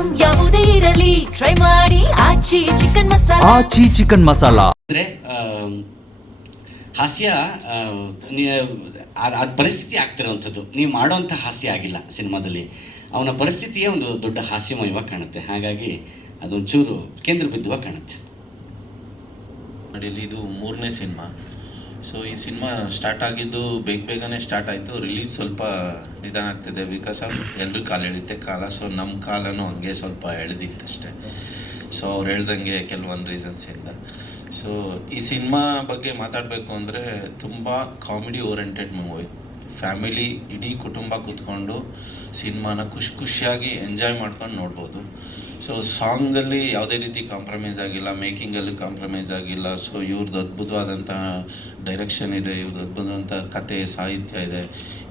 Item ಯಾವುದೇ ಇರಲಿ try ಮಾಡಿ ಆಚಿ ಚಿಕನ್ ಮಸಾಲಾ. ಆಚಿ ಚಿಕನ್ ಮಸಾಲಾ ಅಂದರೆ ಹಾಸ್ಯ ಅದು ಪರಿಸ್ಥಿತಿ ಆಗ್ತಿರೋವಂಥದ್ದು. ನೀವು ಮಾಡೋವಂಥ ಹಾಸ್ಯ ಆಗಿಲ್ಲ ಸಿನಿಮಾದಲ್ಲಿ, ಅವನ ಪರಿಸ್ಥಿತಿಯೇ ಒಂದು ದೊಡ್ಡ ಹಾಸ್ಯಮಯವಾಗಿ ಕಾಣುತ್ತೆ. ಹಾಗಾಗಿ ಅದೊಂಚೂರು ಕೇಂದ್ರ ಬಿದ್ದುವಾಗಿ ಕಾಣುತ್ತೆ. ನಡೀಲಿ, ಇದು 3ನೇ ಸಿನಿಮಾ. ಸೊ ಈ ಸಿನಿಮಾ ಸ್ಟಾರ್ಟ್ ಆಗಿದ್ದು ಬೇಗನೆ ಸ್ಟಾರ್ಟ್ ಆಯಿತು. ರಿಲೀಸ್ ಸ್ವಲ್ಪ ನಿಧಾನ ಆಗ್ತಿದೆ ಬಿಕಾಸ್ ಆಫ್ ಎಲ್ಲರೂ ಕಾಲು ಎಳಿತೆ ಕಾಲ. ಸೊ ನಮ್ಮ ಕಾಲನೂ ಹಂಗೆ ಸ್ವಲ್ಪ ಎಳೆದಿತ್ತಷ್ಟೆ. ಸೊ ಅವ್ರು ಹೇಳ್ದಂಗೆ ಕೆಲವೊಂದು ರೀಸನ್ಸಿಂದ. ಸೊ ಈ ಸಿನಿಮಾ ಬಗ್ಗೆ ಮಾತಾಡಬೇಕು ಅಂದರೆ ತುಂಬ ಕಾಮಿಡಿ ಓರಿಯೆಂಟೆಡ್ ಮೂವಿ. ಫ್ಯಾಮಿಲಿ ಇಡೀ ಕುಟುಂಬ ಕೂತ್ಕೊಂಡು ಸಿನಿಮಾನ ಖುಷಿಯಾಗಿ ಎಂಜಾಯ್ ಮಾಡ್ಕೊಂಡು ನೋಡ್ಬೋದು. ಸೊ ಸಾಂಗಲ್ಲಿ ಯಾವುದೇ ರೀತಿ ಕಾಂಪ್ರಮೈಸ್ ಆಗಿಲ್ಲ, ಮೇಕಿಂಗಲ್ಲಿ ಕಾಂಪ್ರಮೈಸ್ ಆಗಿಲ್ಲ. ಸೊ ಇವ್ರದ್ದು ಅದ್ಭುತವಾದಂಥ ಡೈರೆಕ್ಷನ್ ಇದೆ, ಇವ್ರದ್ದು ಅದ್ಭುತವಾದಂಥ ಕತೆ ಸಾಹಿತ್ಯ ಇದೆ.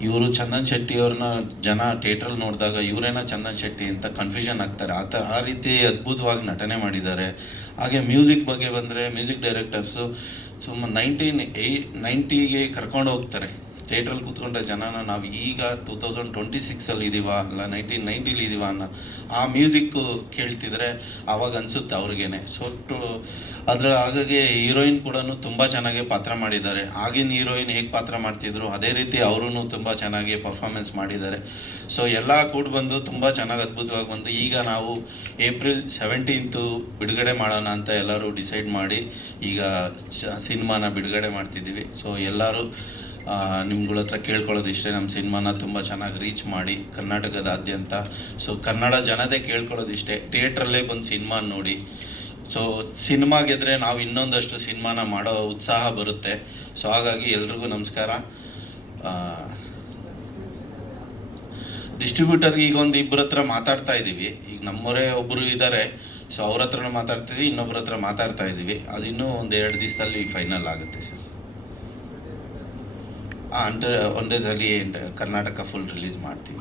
ಇವರು ಚಂದನ್ ಶೆಟ್ಟಿ ಅವ್ರನ್ನ ಜನ ಥಿಯೇಟ್ರಲ್ಲಿ ನೋಡಿದಾಗ ಇವರೇನ ಚಂದನ್ ಶೆಟ್ಟಿ ಅಂತ ಕನ್ಫ್ಯೂಷನ್ ಆಗ್ತಾರೆ. ಆ ರೀತಿ ಅದ್ಭುತವಾಗಿ ನಟನೆ ಮಾಡಿದ್ದಾರೆ. ಹಾಗೆ ಮ್ಯೂಸಿಕ್ ಬಗ್ಗೆ ಬಂದರೆ ಮ್ಯೂಸಿಕ್ ಡೈರೆಕ್ಟರ್ಸು ಸುಮ್ಮ 1990ಗೆ ಕರ್ಕೊಂಡು ಹೋಗ್ತಾರೆ. ಥಿಯೇಟ್ರಲ್ಲಿ ಕೂತ್ಕೊಂಡ್ರೆ ಜನನ ನಾವು ಈಗ 2026 ಇದ್ದೀವ ಅಲ್ಲ 1990 ಇದ್ದೀವ ಅನ್ನೋ ಆ ಮ್ಯೂಸಿಕ್ಕು ಕೇಳ್ತಿದ್ರೆ ಆವಾಗ ಅನಿಸುತ್ತೆ ಅವ್ರಿಗೇನೆ. ಹಾಗಾಗಿ ಹೀರೋಯಿನ್ ಕೂಡ ತುಂಬ ಚೆನ್ನಾಗಿ ಪಾತ್ರ ಮಾಡಿದ್ದಾರೆ. ಆಗಿನ ಹೀರೋಯಿನ್ ಹೇಗೆ ಪಾತ್ರ ಮಾಡ್ತಿದ್ರು ಅದೇ ರೀತಿ ಅವರು ತುಂಬ ಚೆನ್ನಾಗಿ ಪರ್ಫಾರ್ಮೆನ್ಸ್ ಮಾಡಿದ್ದಾರೆ. ಸೊ ಎಲ್ಲ ಕೂಡ ಬಂದು ತುಂಬ ಚೆನ್ನಾಗಿ ಅದ್ಭುತವಾಗಿ ಬಂದು ಈಗ ನಾವು ಏಪ್ರಿಲ್ 17 ಬಿಡುಗಡೆ ಮಾಡೋಣ ಅಂತ ಎಲ್ಲರೂ ಡಿಸೈಡ್ ಮಾಡಿ ಈಗ ಸಿನಿಮಾನ ಬಿಡುಗಡೆ ಮಾಡ್ತಿದ್ದೀವಿ. ಸೊ ಎಲ್ಲರೂ ನಿಮ್ಗಳ ಹತ್ರ ಕೇಳ್ಕೊಳ್ಳೋದು ಇಷ್ಟೇ, ನಮ್ಮ ಸಿನಿಮಾನ ತುಂಬ ಚೆನ್ನಾಗಿ ರೀಚ್ ಮಾಡಿ ಕರ್ನಾಟಕದಾದ್ಯಂತ. ಸೊ ಕನ್ನಡ ಜನತೆ ಕೇಳ್ಕೊಳ್ಳೋದು ಇಷ್ಟೇ, ಥಿಯೇಟ್ರಲ್ಲೇ ಬಂದು ಸಿನಿಮಾ ನೋಡಿ. ಸೊ ಸಿನಿಮಾ ಗೆದ್ರೆ ನಾವು ಇನ್ನೊಂದಷ್ಟು ಸಿನಿಮಾನ ಮಾಡೋ ಉತ್ಸಾಹ ಬರುತ್ತೆ. ಸೊ ಹಾಗಾಗಿ ಎಲ್ರಿಗೂ ನಮಸ್ಕಾರ. ಡಿಸ್ಟ್ರಿಬ್ಯೂಟರ್ಗೆ ಈಗ ಒಂದು ಇಬ್ಬರ ಹತ್ರ ಮಾತಾಡ್ತಾ ಇದ್ದೀವಿ. ಈಗ ನಮ್ಮವರೇ ಒಬ್ಬರು ಇದ್ದಾರೆ. ಸೊ ಅವ್ರ ಹತ್ರನೂ ಮಾತಾಡ್ತಿದ್ವಿ, ಇನ್ನೊಬ್ಬರ ಹತ್ರ ಮಾತಾಡ್ತಾ ಇದ್ದೀವಿ. ಅದಿನ್ನೂ ಒಂದು 2 ದಿವಸದಲ್ಲಿ ಫೈನಲ್ ಆಗುತ್ತೆ ಸರ್. ಒಂದೇ ಸಲ ಕರ್ನಾಟಕ ಫುಲ್ ರಿಲೀಸ್ ಮಾಡ್ತೀವಿ.